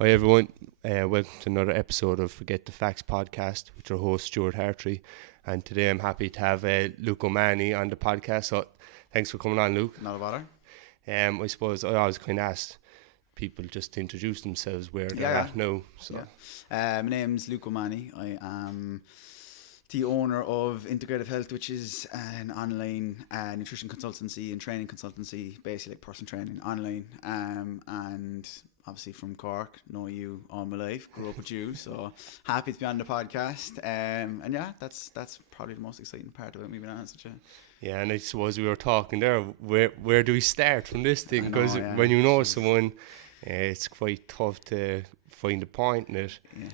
Hi everyone, welcome to another episode of Forget the Facts podcast with your host Stuart Hartree, and today I'm happy to have Luke O'Mahony on the podcast. So thanks for coming on, Luke. Not a bother. I suppose I always kind of ask people just to introduce themselves where they're at now. So my name's Luke O'Mahony. I am the owner of Integrative Health, which is an online nutrition consultancy and training consultancy, basically like personal training online, and obviously from Cork, know you all my life, grew up with you, so happy to be on the podcast. And yeah, that's probably the most exciting part of it, being honest with you. Yeah, and I suppose we were talking there, where do we start from this thing? Because when you know someone, it's quite tough to find a point in it. Yeah.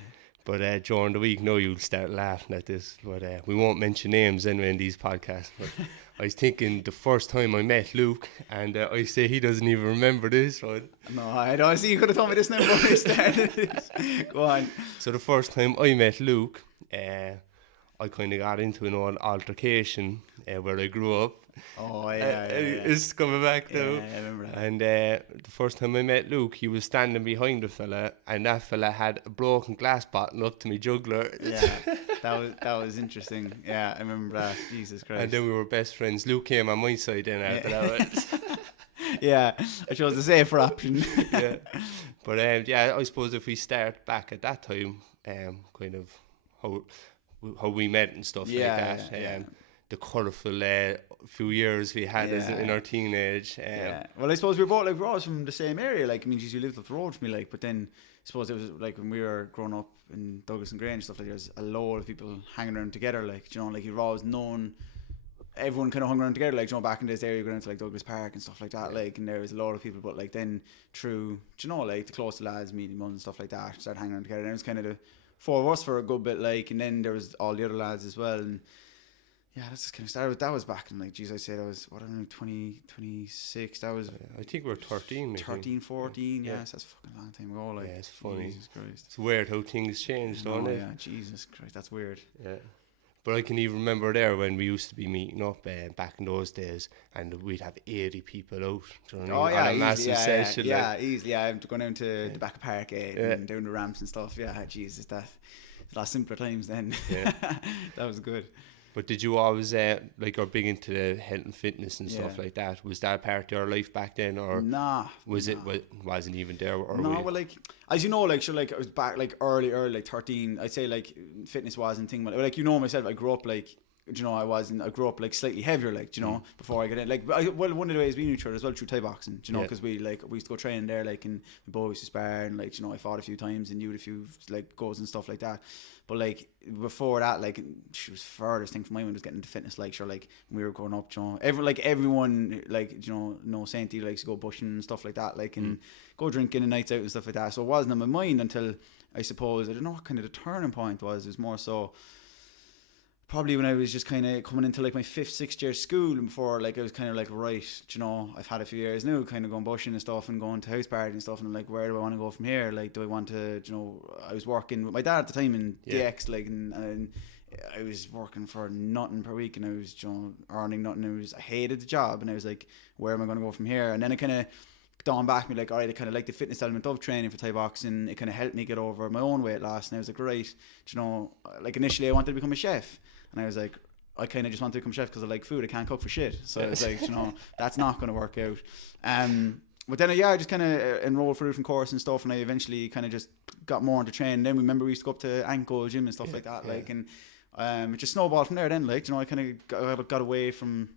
But during the week, you'll start laughing at this. But we won't mention names anyway in these podcasts. But I was thinking the first time I met Luke, and I say he doesn't even remember this one. No, I don't see. You could have told me this now before we started. Go on. So the first time I met Luke, I kind of got into an old altercation where I grew up. Oh, yeah. It's coming back now. Yeah, I remember that. And the first time I met Luke, he was standing behind a fella, and that fella had a broken glass bottle up to me jugular. Yeah, that was interesting. Yeah, I remember that. Jesus Christ. And then we were best friends. Luke came on my side then after that. Yeah, I chose the safer option. Yeah. But I suppose if we start back at that time, kind of how we met and stuff like that. The colourful few years we had in our teenage. Well, I suppose we were always from the same area. Like, I mean, you lived up the road from me. Like, but then I suppose it was like when we were growing up in Douglas and Grange and stuff like. There's a lot of people hanging around together. Like, like you've always known. Everyone kind of hung around together, like, back in this area, going to like Douglas Park and stuff like that, like, and there was a lot of people, but like then through, like the close lads, meeting them and stuff like that, started hanging around together, and it was kind of the four of us for a good bit, like, and then there was all the other lads as well, and yeah, that's just kind of started. That was back in, like, geez, I said I was, 26, that was... I think we were 13, 14, yes, that's a fucking long time ago, like. Yeah, it's funny. Jesus Christ. It's weird how things change, don't it? Yeah, Jesus Christ, that's weird. Yeah. But I can even remember there when we used to be meeting up back in those days, and we'd have 80 people out. On a massive session. Yeah, easily. Yeah, I'm going down to the back of Park and down the ramps and stuff. Yeah, Jesus, that a lot simpler times then. Yeah. That was good. But did you always are big into the health and fitness and stuff like that? Was that part of your life back then, or wasn't even there? Or well, like, as you know, like, sure, like I was back like early, like 13. I'd say like fitness wasn't thing, but like, myself, I grew up like, I grew up like slightly heavier, like, before I got in, like, one of the ways we knew each other as well through Thai boxing, because we used to go train there, like, and we both used to spar, and like, I fought a few times and you had a few like goals and stuff like that. But like before that, like, she was furthest thing from my mind was getting into fitness, like, sure, like when we were growing up, everyone, like, Saint likes to go bushing and stuff like that, like, and go drinking and nights out and stuff like that. So it wasn't on my mind until, I suppose, I don't know what kind of the turning point was. It was more so probably when I was just kind of coming into like my 5th, 6th year school, and before, like, I was kind of like, right, I've had a few years now kind of going bushing and stuff and going to house parties and stuff, and I'm like, where do I want to go from here? Like, do I want to, I was working with my dad at the time in DX, like, and I was working for nothing per week, and I was, earning nothing. I hated the job, and I was like, where am I going to go from here? And then it kind of dawned back me, like, all right, I kind of like the fitness element of training for Thai boxing. It kind of helped me get over my own weight loss, and I was like, right, like, initially I wanted to become a chef. And I was like, I kind of just want to become a chef because I like food. I can't cook for shit. So I was like, that's not going to work out. But then, I just kind of enrolled for a different course and stuff. And I eventually kind of just got more into training. Then we used to go up to Ankle Gym and stuff like that. Like, and it just snowballed from there then. Like, I kind of got away from,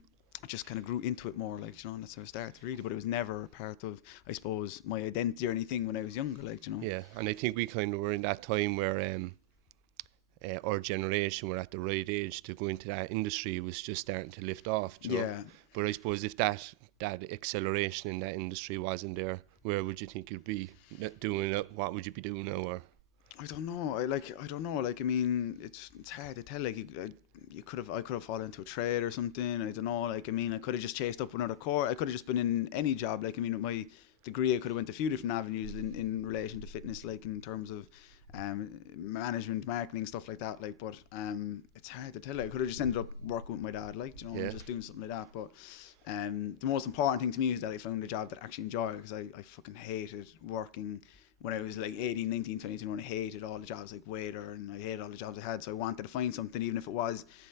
I just kind of grew into it more. Like, and that's how I started really. But it was never a part of, I suppose, my identity or anything when I was younger. Like, Yeah, and I think we kind of were in that time where... our generation were at the right age to go into that industry. Was just starting to lift off. But I suppose if that acceleration in that industry wasn't there, where would you think you'd be doing it? What would you be doing now? Or I don't know. I don't know. Like, I mean, it's hard to tell. Like, I could have fallen into a trade or something. I don't know. Like, I mean, I could have just chased up another course. I could have just been in any job. Like, I mean, with my degree, I could have went a few different avenues in relation to fitness, like in terms of management, marketing, stuff like that. Like, but it's hard to tell. I could have just ended up working with my dad, like, just doing something like that. But the most important thing to me is that I found a job that I actually enjoy, because I fucking hated working when I was like 18, 19, 20, 21, I hated all the jobs, like waiter, and I hated all the jobs I had. So I wanted to find something, even if it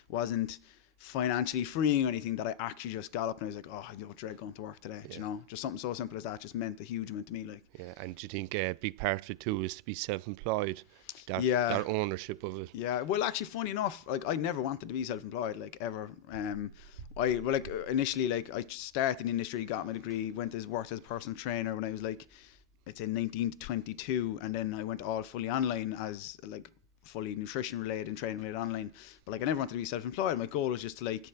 wasn't financially freeing or anything, that I actually just got up and I was like, oh, I don't dread going to work today. You know, just something so simple as that just meant a huge amount to me. Like, yeah, and do you think a big part of it too is to be self-employed? That ownership of it. Yeah, well, actually, funny enough, like I never wanted to be self-employed, like ever. Initially, like I started in the industry, got my degree, worked as a personal trainer when I was like, I'd say 19 to 22, and then I went all fully online as like fully nutrition related and training related online. But like I never wanted to be self-employed. My goal was just to like,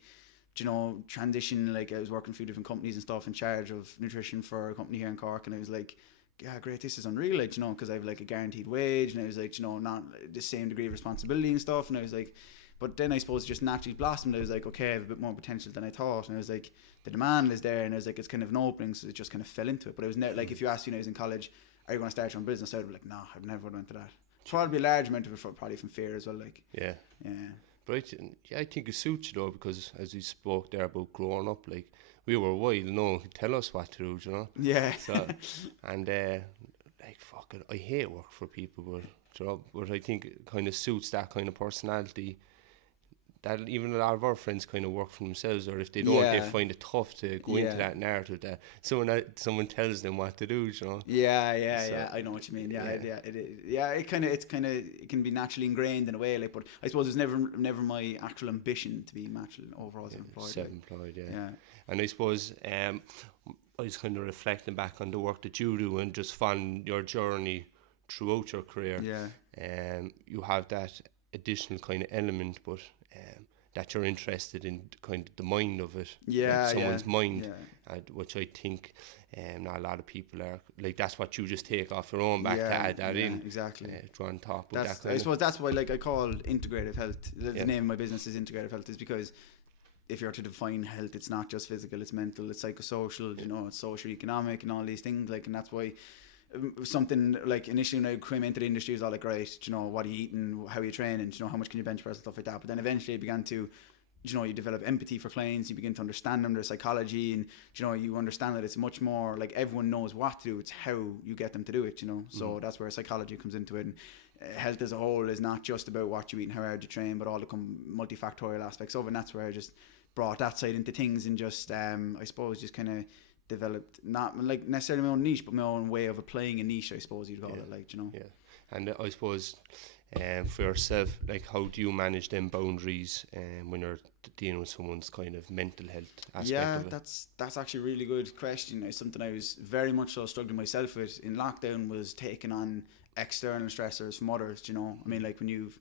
you know, transition. Like I was working for a few different companies and stuff, in charge of nutrition for a company here in Cork, and I was like, yeah, great, this is unreal, like, you know, because I have like a guaranteed wage, and I was like, you know, not the same degree of responsibility and stuff, and I was like, but then I suppose it just naturally blossomed. I was like, okay, I have a bit more potential than I thought, and I was like, the demand is there, and I was like, it's kind of an opening, so it just kind of fell into it. But I was like, if you asked me when I was in college, are you going to start your own business, I would be like, no, I've never went to that. Probably a large amount of it probably from fear as well, like. Yeah. But I think it suits you though, because as we spoke there about growing up, like we were wild, no one could tell us what to do, you know. Yeah. So, and like fuck it, I hate work for people, but I think it kind of suits that kind of personality. That even a lot of our friends kind of work for themselves, or if they don't, they find it tough to go into that narrative that someone tells them what to do, you know. Yeah, I know what you mean. It can be naturally ingrained in a way, like, but I suppose it's never my actual ambition to be overall self-employed. Yeah. And I suppose I was kind of reflecting back on the work that you do and just found your journey throughout your career. You have that additional kind of element, but that you're interested in kind of the mind of it, someone's mind, which I think not a lot of people are. Like, that's what you just take off your own back to add that in. Exactly. Try and talk about that. I suppose that's why, like, I call integrative health. The name of my business is Integrative Health, is because if you're to define health, it's not just physical, it's mental, it's psychosocial, you know, it's social, economic, and all these things. Like, and that's why something like initially when I came into the industry, it was all like, right, you know, what are you eating, how are you training, you know, how much can you bench press and stuff like that. But then eventually I began to, you know, you develop empathy for clients, you begin to understand them, their psychology, and, you know, you understand that it's much more like everyone knows what to do, it's how you get them to do it, you know. So that's where psychology comes into it. And health as a whole is not just about what you eat and how hard you train, but all the multifactorial aspects of it. And that's where I just brought that side into things, and just I suppose just kind of developed not like necessarily my own niche, but my own way of applying a niche, I suppose you'd call it, like, you know. And I suppose for yourself, like, how do you manage them boundaries when you're dealing with someone's kind of mental health aspect of it? That's actually a really good question. It's something I was very much so struggling myself with in lockdown, was taking on external stressors from others, you know. I mean, like, when you've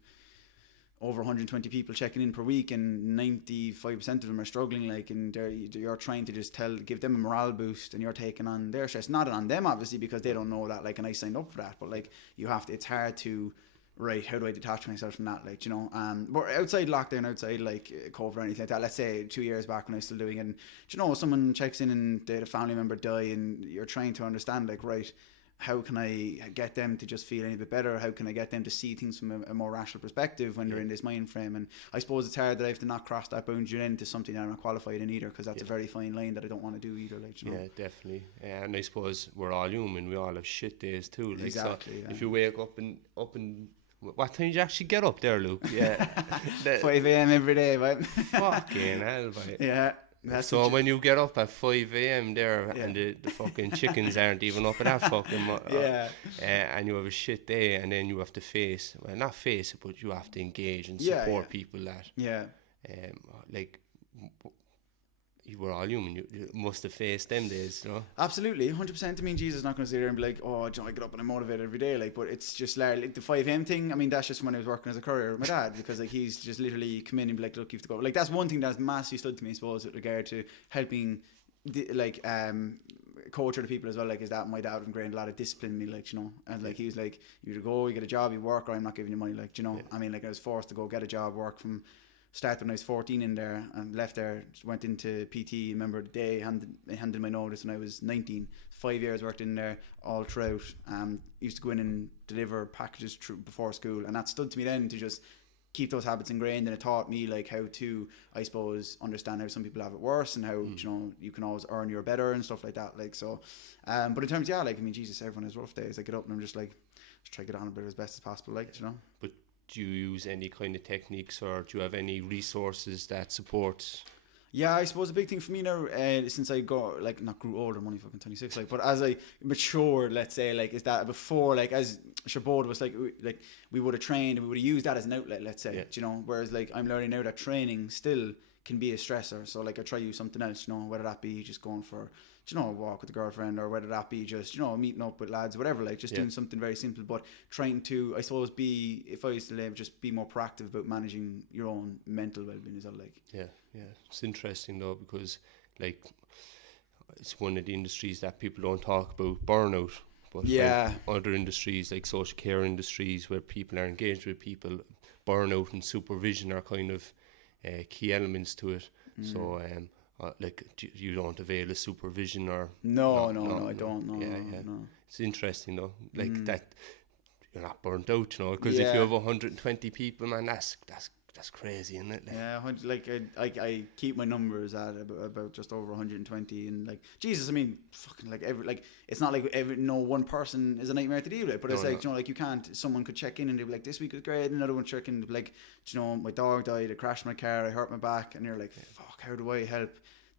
over 120 people checking in per week and 95% of them are struggling, like, and you're trying to just give them a morale boost, and you're taking on their stress, not on them obviously, because they don't know that, like, and I signed up for that, but like, you have to, it's hard to, right, how do I detach myself from that, like, you know. But outside lockdown, outside like COVID or anything like that, let's say 2 years back when I was still doing it, and, you know, someone checks in and they had a family member die, and you're trying to understand, like, right, how can I get them to just feel any bit better? How can I get them to see things from a more rational perspective when they're in this mind frame? And I suppose it's hard that I have to not cross that boundary into something that I'm not qualified in either, because that's a very fine line that I don't want to do either, like, you know. Yeah, definitely. And I suppose we're all human, we all have shit days too, like, exactly, so if you wake up and what time did you actually get up there, Luke? 5 a.m. every day, right? Fucking hell, right? Yeah. So when you get up at 5 a.m. there, and the fucking chickens aren't even up at that fucking and you have a shit day, and then you have to not face it, but you have to engage and support people that like, you were all human, you must have faced them days, you know. Absolutely, 100%. I mean, Jesus is not going to sit there and be like, oh, I get up and I'm motivated every day, like, but it's just like the 5 a.m. thing. I mean, that's just when I was working as a courier with my dad, because like, he's just literally come in and be like, look, you have to go. Like, that's one thing that's massively stood to me, I suppose, with regard to helping culture to people as well, like, is that my dad ingrained a lot of discipline in me, like, you know. And like, he was like, you either go, you get a job, you work, or I'm not giving you money, like, you know. I mean, like, I was forced to go get a job, work from started when I was 14 in there, and left there, went into PT. Remember the day I handed my notice when I was 19. 5 years worked in there all throughout. Used to go in and deliver packages before school, and that stood to me then to just keep those habits ingrained, and it taught me like how to, I suppose, understand how some people have it worse, and how you know, you can always earn your better and stuff like that. Like, so, but in terms, like, I mean, Jesus, everyone has rough days. I get up and I'm just like, just try to get on a bit as best as possible, like, you know. But do you use any kind of techniques, or do you have any resources that support? Yeah, I suppose a big thing for me now, since I got, like, not grew older, I'm only fucking 26, like, but as I matured, let's say, like, is that before, like, as Shabod was like we would have trained and we would have used that as an outlet, let's say, you know, whereas, like, I'm learning now that training still can be a stressor. So, like, I try to use something else, you know, whether that be just going for, you know, a walk with a girlfriend, or whether that be just, you know, meeting up with lads, whatever, like, just doing something very simple, but trying to, I suppose, be, if I used to live, just be more proactive about managing your own mental well-being as well, like. Yeah, it's interesting though, because, like, it's one of the industries that people don't talk about, burnout, but like other industries like social care industries where people are engaged with people, burnout and supervision are kind of key elements to it. So like, you don't avail of supervision, or no, I don't. No. It's interesting though, like that you're not burnt out, you know, because if you have 120 people, man, that's crazy, isn't it? Like, I keep my numbers at about just over 120, and like, Jesus, I mean, fucking, like, it's not like no one person is a nightmare to deal with, but it's like, you know, like, you can't, someone could check in and they'd be like, this week was great, and another one check in and be like, you know, my dog died, I crashed my car, I hurt my back, and you're like, fuck, how do I help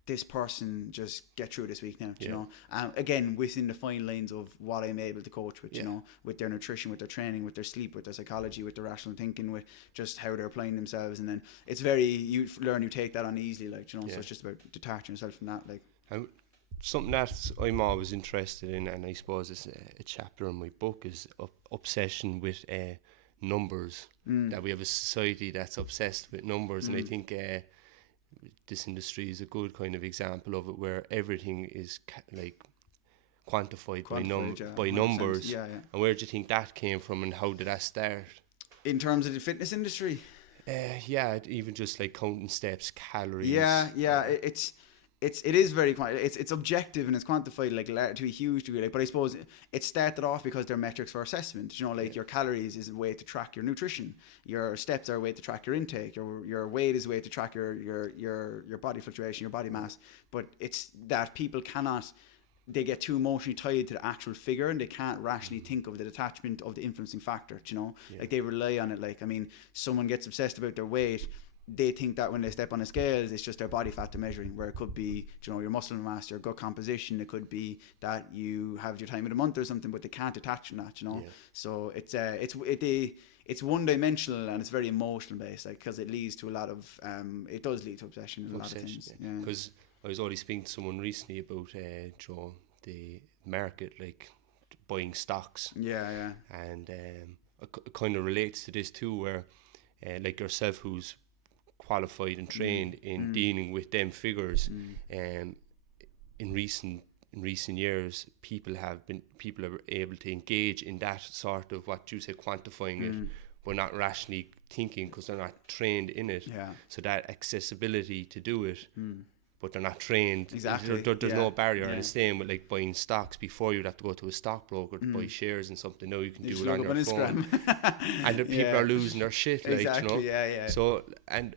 this person just get through this week now, you know? Again, within the fine lines of what I'm able to coach with, you know, with their nutrition, with their training, with their sleep, with their psychology, with their rational thinking, with just how they're applying themselves. And then it's very, you take that on easily, like, you know, so it's just about detaching yourself from that, like. Something that I'm always interested in, and I suppose it's a chapter in my book, is obsession with numbers. That we have a society that's obsessed with numbers, and I think this industry is a good kind of example of it, where everything is like quantified by numbers. And where do you think that came from, and how did that start? In terms of the fitness industry? Even just like counting steps, calories. It is very it's objective and it's quantified, like, to a huge degree, like, but I suppose it started off because they're metrics for assessment, you know, like your calories is a way to track your nutrition, your steps are a way to track your intake, your weight is a way to track your body fluctuation, your body mass. But it's that people they get too emotionally tied to the actual figure, and they can't rationally think of the detachment of the influencing factor, you know, like, they rely on it. Like, I mean, someone gets obsessed about their weight, they think that when they step on the scales, it's just their body fat they're measuring, where it could be, you know, your muscle mass, your gut composition, it could be that you have your time of the month or something, but they can't detach from that, you know. So it's one dimensional, and it's very emotional based, like, because it leads to a lot of it does lead to obsession in a lot of things. Because I was already speaking to someone recently about the market, like buying stocks, and it kind of relates to this too, where like yourself, who's qualified and trained in dealing with them figures, in recent years, people are able to engage in that sort of, what you say, quantifying it, but not rationally thinking, because they're not trained in it. So that accessibility to do it, but they're not trained. Exactly. There's no barrier. And the same with, like, buying stocks. Before, you'd have to go to a stockbroker to buy shares in something. Now you can do it on your phone. And the people are losing their shit, like, exactly, you know. So, and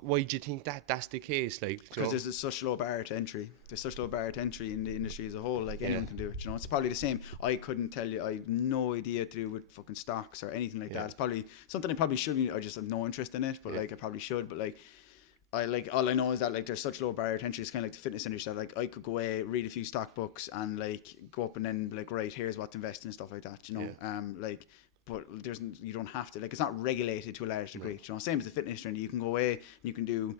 why do you think that's the case? Like, because there's such low barrier to entry. There's such low barrier to entry in the industry as a whole. Like, anyone can do it, you know. It's probably the same. I couldn't tell you. I have no idea to do with fucking stocks or anything like that. It's probably something I probably shouldn't. I just have no interest in it. But like, I probably should. But like, all I know is that, like, there's such low barrier to entry. It's kind of like the fitness industry. Like, I could go away, read a few stock books, and like go up and then be like, right, here's what to invest in and stuff like that, you know. Like, but you don't have to, like, it's not regulated to a large degree, you know. Same as the fitness industry. You can go away and you can do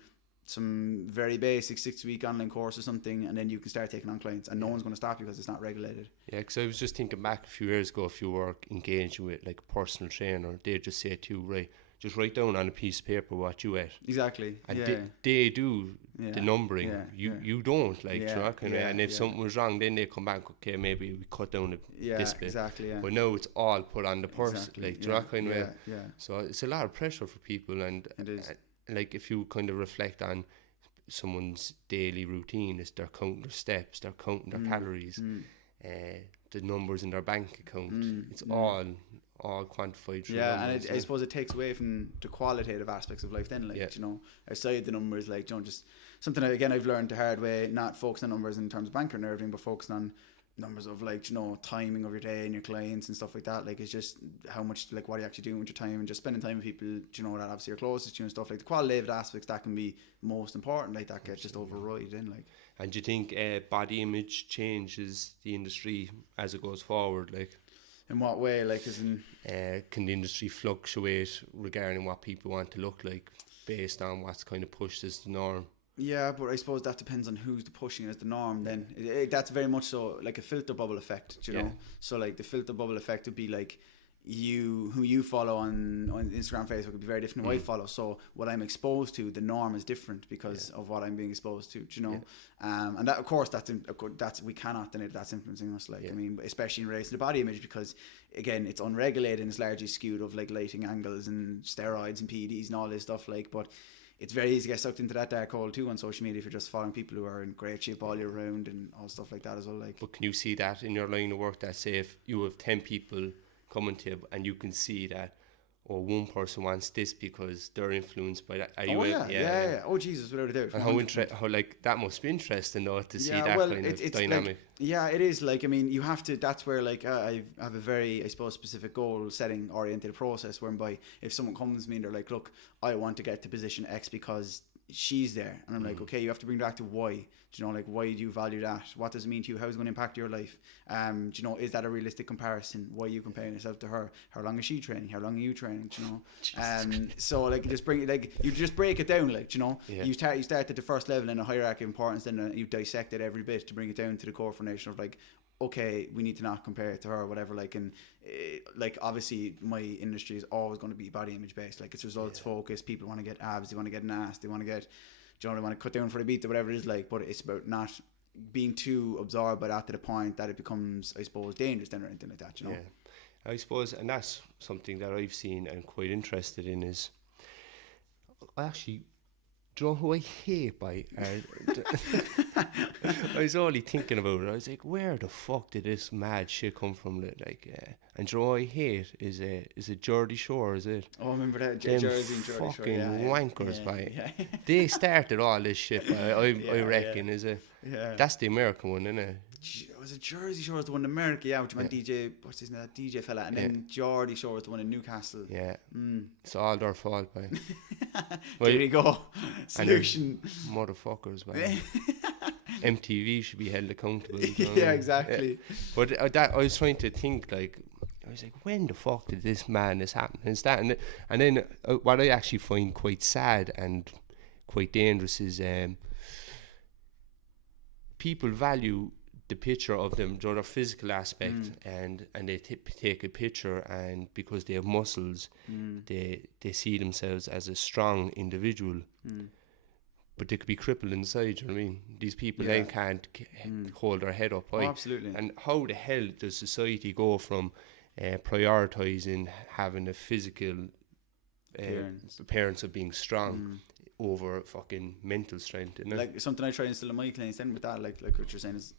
some very basic 6-week online course or something, and then you can start taking on clients, and no one's going to stop you because it's not regulated. Because I was just thinking back a few years ago, if you were engaging with, like, a personal trainer, they'd just say to you, right, just write down on a piece of paper what you ate. Exactly. And they do the numbering. You don't, like, you know, kind of. And if something was wrong, then they come back, okay, maybe we cut down this bit. Exactly. But now it's all put on the person, like, you know, kind of. So it's a lot of pressure for people, and it is. Like, if you kind of reflect on someone's daily routine, is they're counting their steps, they're counting their calories, the numbers in their bank account. It's all all quantified through numbers, and I suppose it takes away from the qualitative aspects of life then, like, you know, aside the numbers, like, you know, just something that, again, I've learned the hard way, not focusing on numbers in terms of banking and everything, but focusing on numbers of, like, you know, timing of your day and your clients and stuff like that. Like, it's just how much, like, what are you actually doing with your time, and just spending time with people, you know, that obviously are closest to you and stuff. Like, the qualitative aspects, that can be most important, like, that gets just overridden, like. And do you think body image changes the industry as it goes forward, like? In what way? Like, as in, can the industry fluctuate regarding what people want to look like based on what's kind of pushed as the norm? Yeah, but I suppose that depends on who's pushing it as the norm then. That's very much so like a filter bubble effect, you know? So, like, the filter bubble effect would be like, who you follow on Instagram, Facebook would be very different than what I follow. So what I'm exposed to, the norm is different because of what I'm being exposed to, you know? And that, of course, that's we cannot deny that's influencing us, like, I mean, especially in relation to body image, because again, it's unregulated and it's largely skewed of, like, lighting angles and steroids and PEDs and all this stuff, like, but it's very easy to get sucked into that dark hole too on social media if you're just following people who are in great shape all year round and all stuff like that as well, like. But can you see that in your line of work, that say if you have 10 people coming to you and you can see that, or one person wants this because they're influenced by that? Oh, Jesus, without a doubt. And how like that must be interesting though, to see that kind of dynamic. Like, it is, like, I mean, you have to, that's where, like, I have a very, I suppose, specific goal setting oriented process whereby if someone comes to me and they're like, look, I want to get to position X because she's there, and I'm like, okay, you have to bring back to why. Do you know, like, why do you value that? What does it mean to you? How is it going to impact your life? Do you know, is that a realistic comparison? Why are you comparing yourself to her? How long is she training? How long are you training? Do you know? So, like, you just break it down, like, do you know, you start at the first level in a hierarchy of importance, then you dissect it every bit to bring it down to the core foundation of, like, okay, we need to not compare it to her or whatever, like, and like, obviously my industry is always going to be body image based, like, it's results focused. People want to get abs, they want to get an ass, they want to get, you know, they want to cut down for the beat or whatever it is, like, but it's about not being too absorbed by that to the point that it becomes, I suppose, dangerous then or anything like that, you know. I suppose, and that's something that I've seen and quite interested in is, actually, do you know who I hate by? I was only thinking about it. I was like, where the fuck did this mad shit come from? Like, and do you know what I hate is it Geordie Shore? Is it? Oh, I remember that Jersey and Geordie Shore. Fucking wankers, they started all this shit. I reckon is it? Yeah. That's the American one, isn't it? Was it Jersey Shore was the one in America? Which meant DJ, what's his name? That DJ fella, and then Geordie Shore was the one in Newcastle. Yeah, it's all their fault, man. There you go. Solution. Motherfuckers, man. MTV should be held accountable. Yeah, exactly. But that I was trying to think, like, I was like, when the fuck did this madness happen? And then what I actually find quite sad and quite dangerous is people value the picture of them, their physical aspect, and they take a picture, and because they have muscles, they see themselves as a strong individual, but they could be crippled inside. You know what I mean? These people then can't hold their head up high. Oh, absolutely. And how the hell does society go from prioritizing having a physical appearance of being strong over fucking mental strength? You know? Like, something I try to instill in my clients then with that, like what you're saying is,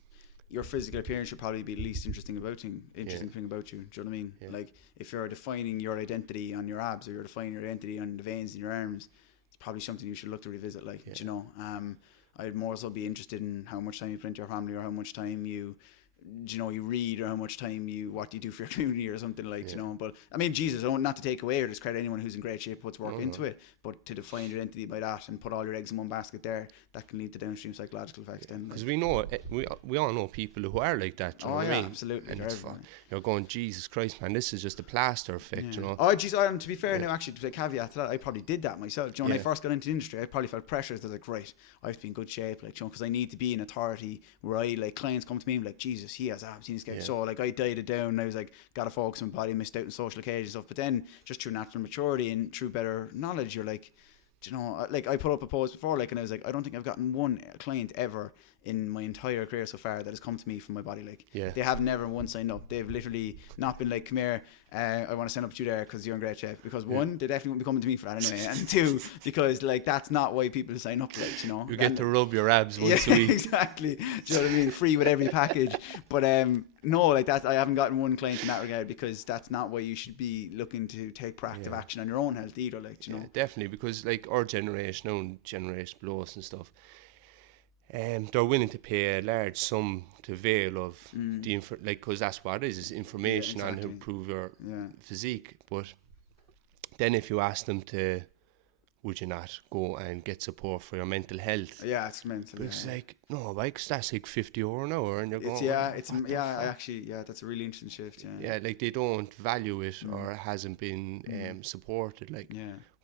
your physical appearance should probably be the least interesting thing about you. Do you know what I mean? Yeah. Like, if you're defining your identity on your abs, or you're defining your identity on the veins in your arms, it's probably something you should look to revisit. Like, do you know, I'd more so be interested in how much time you put into your family, or how much time you read, or how much time what you do for your community or something, like, you know. But I mean, Jesus, not to take away or discredit anyone who's in great shape, puts work into it, but to define your identity by that and put all your eggs in one basket there, that can lead to downstream psychological effects then. Because we know, we all know people who are like that, you know what I mean? Absolutely. And it's fun. You're going, Jesus Christ, man, this is just a plaster effect, you know. Oh, geez, and to be fair now, actually, to caveat to that, I probably did that myself. Do you know, when I first got into the industry, I probably felt pressures. I was like, right, I have to be in good shape, like, you know, because I need to be in authority where like, clients come to me and be like, Jesus, he has abs, he's getting so, like, I dieted down, and I was like, gotta focus on my body, missed out on social occasions and stuff. But then, just through natural maturity and through better knowledge, you're like, do you know, like, I put up a post before, like, and I was like, I don't think I've gotten one client ever in my entire career so far that has come to me from my body. Like, Yeah. they have never once signed up. They've literally not been like, come here, I want to sign up to you there because you're in great shape. Because one, they definitely won't be coming to me for that anyway. And two, because like that's not why people sign up, like, you know. You get to rub your abs once a week. Exactly. Do you know what I mean? Free with every package. But no, like that, I haven't gotten one client in that regard, because that's not why you should be looking to take proactive action on your own health either, like, you know. Definitely, because like our generation and generation below us and stuff, they're willing to pay a large sum to avail of the because that's what it is information on how to improve your physique. But then if you ask them to, would you not go and get support for your mental health? Yeah, it's mental. It's like, no, like that's like €50 an hour, and you're going, that's a really interesting shift. Yeah, like they don't value it, or it hasn't been supported. Like,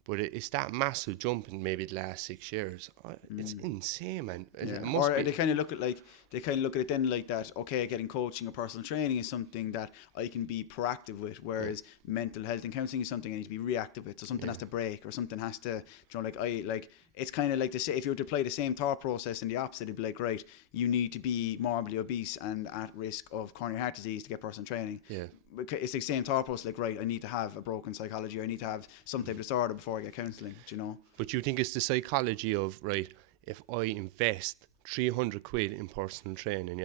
but it's that massive jump in maybe the last 6 years. It's insane, man. It must or be. they kind of look at it then like that. Okay, getting coaching or personal training is something that I can be proactive with, whereas mental health and counselling is something I need to be reactive with. So something has to break, or something has to, you know, it's kind of like if you were to apply the same thought process in the opposite, it'd be like, right, you need to be morbidly obese and at risk of coronary heart disease to get personal training. Yeah. It's the same thought process, like, right, I need to have a broken psychology, or I need to have some type of disorder before I get counselling, do you know? But you think it's the psychology of, right, if I invest 300 quid in personal training,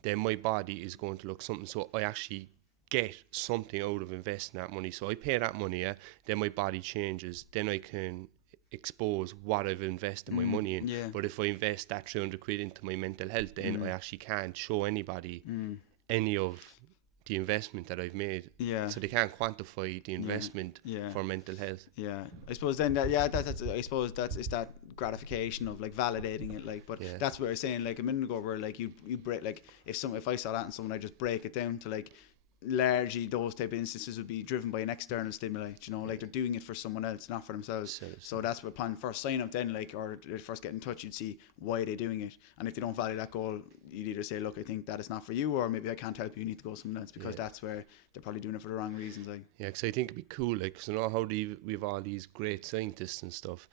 then my body is going to look something, so I actually get something out of investing that money. So I pay that money, then my body changes, then I can expose what I've invested my money in. But if I invest that 300 quid into my mental health, then I actually can't show anybody any of the investment that I've made. So they can't quantify the investment for mental health. I suppose then it's that gratification of like validating it, like, but that's what I was saying like a minute ago, where like you break, like if I saw that in someone, I just break it down to like, largely those type of instances would be driven by an external stimuli, you know, like they're doing it for someone else, not for themselves. So that's what upon first sign up then, like, or first get in touch, you'd see why they're doing it, and if they don't value that goal, you'd either say, look, I think that is not for you, or maybe I can't help you, you need to go somewhere else, because that's where they're probably doing it for the wrong reasons, like. Yeah, because I think it'd be cool, like, because you know how we've all these great scientists and stuff.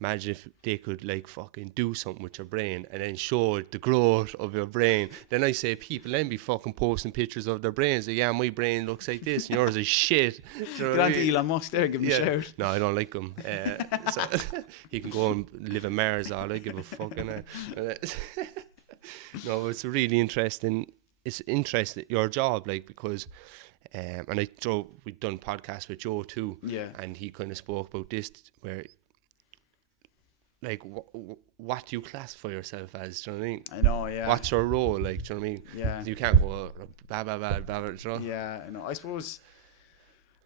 Imagine if they could like fucking do something with your brain and then show the growth of your brain. Then I say people then be fucking posting pictures of their brains. Like, yeah, my brain looks like this and yours is shit. Get on to Elon Musk there, give him a shout. No, I don't like him. So he can go and live in Mars. All I give a fucking. No, it's really interesting. It's interesting your job, like, because. And we've done podcasts with Joe too. And he kind of spoke about this where. Like, what do you classify yourself as? Do you know what I mean? I know, yeah. What's your role? Like, do you know what I mean? Yeah. You can't go, blah, blah, blah, blah, blah, you know? Yeah, I know. I suppose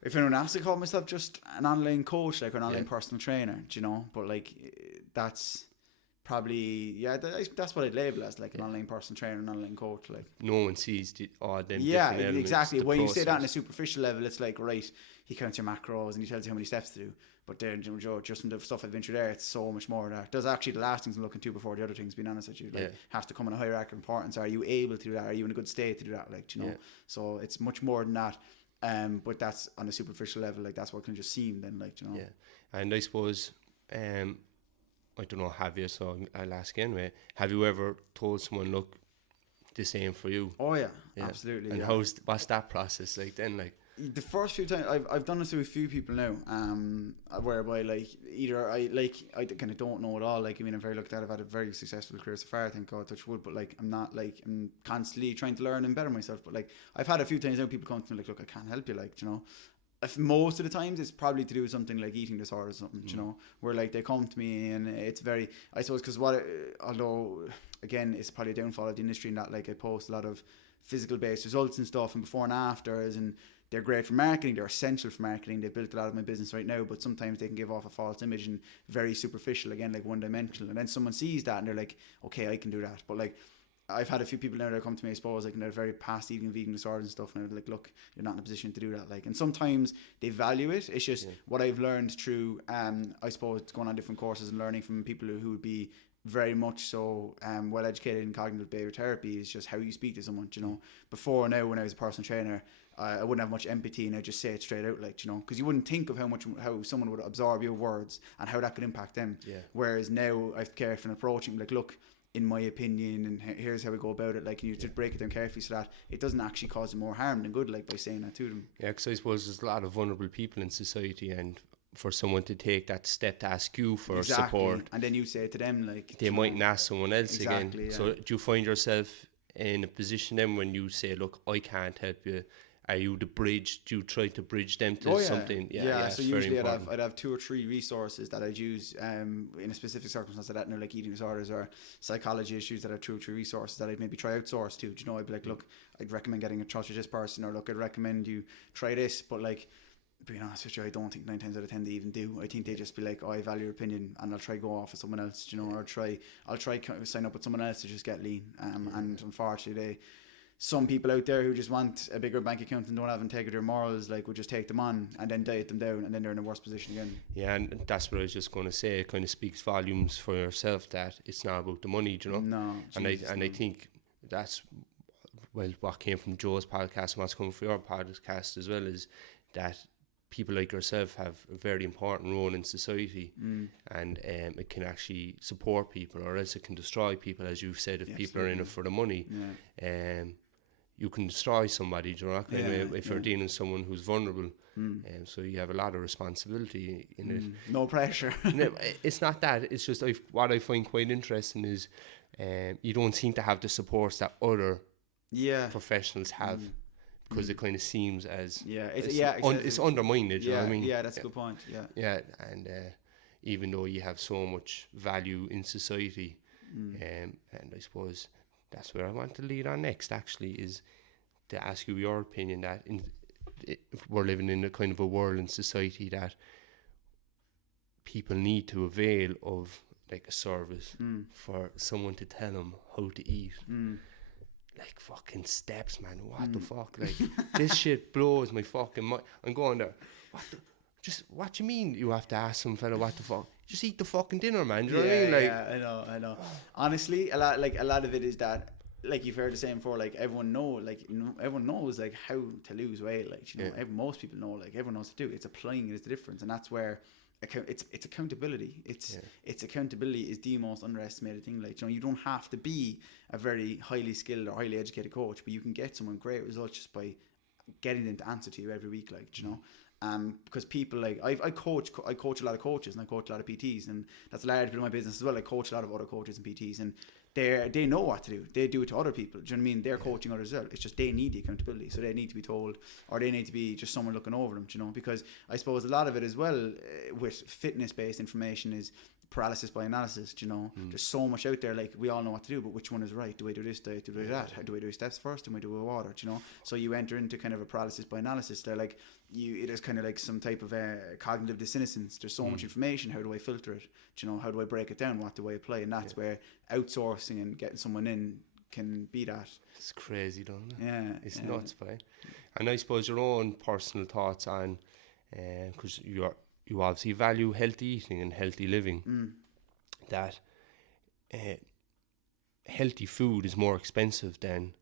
if anyone asked to call myself just an online coach, like, or an online personal trainer, do you know? But, like, that's probably, that's what I'd label as, like, an online personal trainer, an online coach, like. No one sees them different elements. Exactly. When you say that on a superficial level, it's like, right, he counts your macros and he tells you how many steps to do. But then, just from the stuff I've been through there, it's so much more there. There's actually the last things I'm looking to before the other things, being honest with you. Like, has to come in a hierarchy of importance. Are you able to do that? Are you in a good state to do that? Like, you know? So it's much more than that. But that's on a superficial level, like, that's what can just seem then, like, you know? Yeah. And I suppose, I don't know, have you, so I'll ask anyway, have you ever told someone, look, the same for you? Oh, yeah. Absolutely. And what's that process like then, like? The first few times I've done it to a few people now, whereby like either I kind of don't know at all. Like, I mean, I'm very lucky that I've had a very successful career so far, thank God, touch wood. But like, I'm constantly trying to learn and better myself. But like, I've had a few times now people come to me like, look, I can't help you, like, you know. If most of the times it's probably to do with something like eating disorder or something, you know, where like they come to me and it's very, I suppose, because although again it's probably a downfall of the industry in that like I post a lot of physical based results and stuff and before and afters, and they're great for marketing, they're essential for marketing, they built a lot of my business right now, but sometimes they can give off a false image and very superficial, again, like one dimensional, and then someone sees that and they're like, okay, I can do that. But like, I've had a few people now that come to me, I suppose, like, and they're very past eating vegan disorders and stuff, and I'm like, look, you're not in a position to do that, like, and sometimes they value it. It's just what I've learned through, I suppose, going on different courses and learning from people who would be very much so well educated in cognitive behavior therapy, is just how you speak to someone, you know. Before now, when I was a personal trainer, I wouldn't have much empathy and I'd just say it straight out, like, you know, because you wouldn't think of how someone would absorb your words and how that could impact them. Whereas now I've careful approaching, like, look, in my opinion, and here's how we go about it, like, and you just break it down carefully so that it doesn't actually cause them more harm than good, like, by saying that to them. Yeah, because I suppose there's a lot of vulnerable people in society, and for someone to take that step to ask you for support, and then you say it to them, like, they mightn't ask someone else again. Yeah. So do you find yourself in a position then when you say, look, I can't help you? Are you the bridge? Do you try to bridge them to something? Yeah, so usually I'd have 2 or 3 resources that I'd use in a specific circumstance, that, like eating disorders or psychology issues, that are 2 or 3 resources that I'd maybe try outsource to. Do you know, I'd be like, look, I'd recommend getting in touch with this person, or look, I'd recommend you try this, but like, being honest with you, I don't think 9 times out of 10 they even do. I think they just be like, oh, I value your opinion, and I'll try go off with someone else, you know, or I'll try sign up with someone else to just get lean. And unfortunately, some people out there who just want a bigger bank account and don't have integrity or morals, like, would just take them on and then diet them down, and then they're in a worse position again. Yeah, and that's what I was just going to say. It kind of speaks volumes for yourself that it's not about the money, you know. No, I think that's, well, what came from Joe's podcast and what's coming from your podcast as well, is that people like yourself have a very important role in society, and it can actually support people, or else it can destroy people, as you've said, if people are in it for the money. You can destroy somebody, you know, if you're dealing with someone who's vulnerable. So you have a lot of responsibility in it. No pressure. It's not that. It's just what I find quite interesting is you don't seem to have the supports that other professionals have. Because it kind of seems as it's undermined. You know what I mean? Yeah, that's a good point. Yeah, and even though you have so much value in society, and I suppose that's where I want to lead on next. Actually, is to ask you your opinion that if we're living in a kind of a world in society that people need to avail of, like, a service for someone to tell them how to eat. Like fucking steps, man. What the fuck? Like, this shit blows my fucking mind. I'm going there. What do you mean you have to ask some fella what the fuck? Just eat the fucking dinner, man. Do you know what I mean? Like, yeah, I know. Honestly, a lot of it is that, like you've heard the saying before, like, everyone knows like how to lose weight. Like, you know, most people know, like, everyone knows to do. It's applying it is the difference, and that's where it's accountability. It's accountability is the most underestimated thing. Like, you know, you don't have to be a very highly skilled or highly educated coach, but you can get someone great results just by getting them to answer to you every week. Like, you know, because people, like, I coach a lot of coaches, and I coach a lot of PTs, and that's a large bit of my business as well. I coach a lot of other coaches and PTs, and they know what to do. They do it to other people. Do you know what I mean? They're coaching others as well. It's just they need the accountability, so they need to be told, or they need to be just someone looking over them. Do you know? Because I suppose a lot of it as well with fitness-based information is paralysis by analysis. Do you know? There's so much out there. Like, we all know what to do, but which one is right? Do I do this diet? Do I do that? Do I do steps first? Do I do water? Do you know? So you enter into kind of a paralysis by analysis. They're like, it is kind of like some type of cognitive dissonance. There's so much information. How do I filter it? Do you know? How do I break it down? What do I apply? And that's where outsourcing and getting someone in can be that. It's crazy, don't it? Yeah, it's nuts, right? And I suppose your own personal thoughts on, because you obviously value healthy eating and healthy living. That healthy food is more expensive than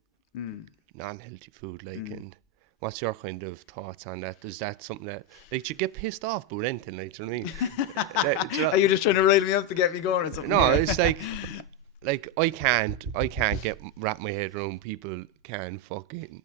non-healthy food. Like, and what's your kind of thoughts on that? Is that something that, like, you get pissed off about anything? Like, do you know what I mean? Are you just trying to rile me up to get me going or something? No, it's like I can't wrap my head around people can fucking